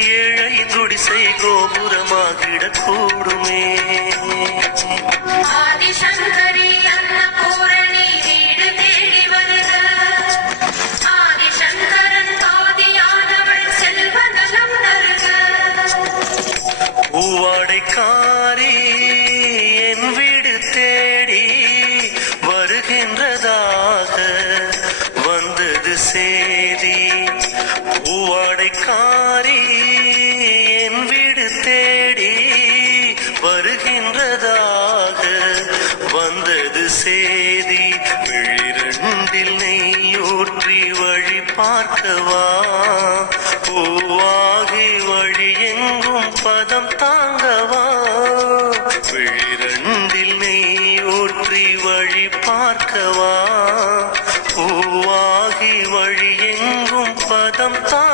ஏழை குடிசை கோபுரமாகிடக் கூடுமே. ஆதிசங்கரி அன்னபூரணி வீடு தேடி வருக. ஆதிசங்கரன் ஆதியானவள் செல்வ நலம் தருக. பூவாடைக்காரி என் வீடு தேடி வருகின்றதாக வந்தது சேதி. பூவாடைக்காரி என் வீடு தேடி வருகின்றதாக வந்தது சேதி. விழிரண்டில் நெய்யூற்றி வழி பார்க்கவா, பூவாகி வழி எங்கும் பதம் தாங்கவா. விழிரண்டில் நெய்யூற்றி வழி பார்க்கவா, பூவாகி வழி எங்கும் பதம் தாங்க